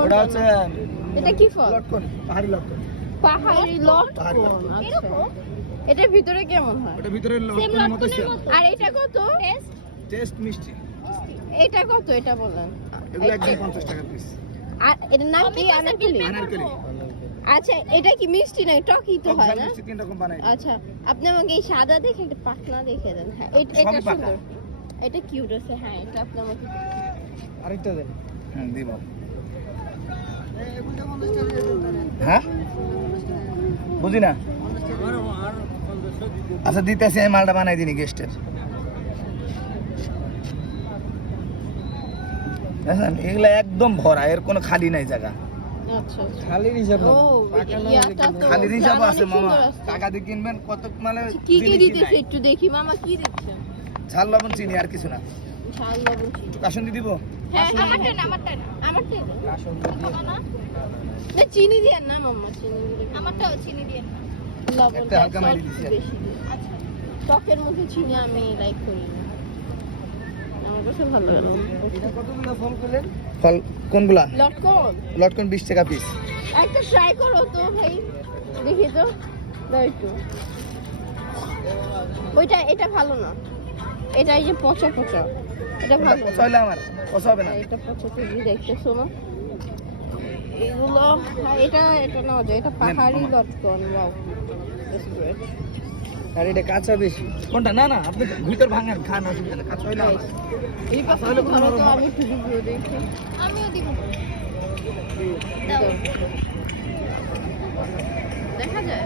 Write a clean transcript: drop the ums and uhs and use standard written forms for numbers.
ওটা হচ্ছে এটা কি ফল? লটকন, পাহাড়ি লটকন। পাহাড়ি লটকন। আচ্ছা, এটার ভিতরে কেমন হয়? ওটা ভিতরে লটকনের মতো সেম। আর এটা কত? টেস্ট মিষ্টি। এটা কত? এটা বলেন। এগুলো একদম 50 টাকা পিস। আর এটা নাম কি? আনারকলি। আনারকলি। আচ্ছা, এটা কি মিষ্টি না টকই তো হয় না? মিষ্টি তিন রকম বানাই। আচ্ছা, আপনি আমাকে এই সাদা দেখে একটা পাতলা দেখে দেন। হ্যাঁ, এটা সুন্দর, এটা কিউট আছে। হ্যাঁ, এটা আপনি আমাকে আরেকটা দেন। দিব। হ্যাঁ, বুঝি না। আচ্ছা, দিতেছি আমি, মালটা বানাই দিনি গেস্টের। দেখেন এগুলা একদম ভরা, এর কোনো খালি নাই জায়গা। আচ্ছা, খালির হিসাব ও ইয়াটা তো খালির হিসাব জানা আছে অনেক মামা। সুন্দর আছে। টাকা দিয়ে কিনবেন কত মানে কি কি দিতেছে একটু দেখি মামা, কি দিচ্ছেন? ঝাল লবণ চিনি আর কিছু না। ঝাল লবণ চিনি। একটু কাসুন্দি দিব। হ্যাঁ, আমারটা না। না, চিনি দিয়ে না মাম্মা, চিনি দিয়ে। আমারটাও চিনি দিয়ে না। লবণ একটা হালকা মারি দিছি। বেশি দিয়ে। আচ্ছা, টকের মধ্যে চিনি আমি লাইক করি না। আমার কাছে ভালো লাগে। কতগুলো ফল করলেন? ফল কোনগুলা? লটকন লটকন 20 টাকা পিস। একটা ট্রাই করো তো ভাই, দেখি তো। দাও একটু। ওইটা, এটা ভালো না। এটা এই যে পচা পচা, এটা ভালো না। পচা হইলে আমার পচা হবে না। এটা পচা তুমি দেখতেছো না? এগুলো এটা নেওয়া যায়। এটা পাহাড়ি লটকন। Wow, that's great. আর এটা কাঁচা বেশি। কোনটা? না না, আপনি ভিতর ভাঙেন, খান, অসুবিধা নেই। কাঁচা হইলে আমার। এই পাশে ধরো তো, আমি একটু ভিডিও দেখি। আমিও দিব। দেখা যায়।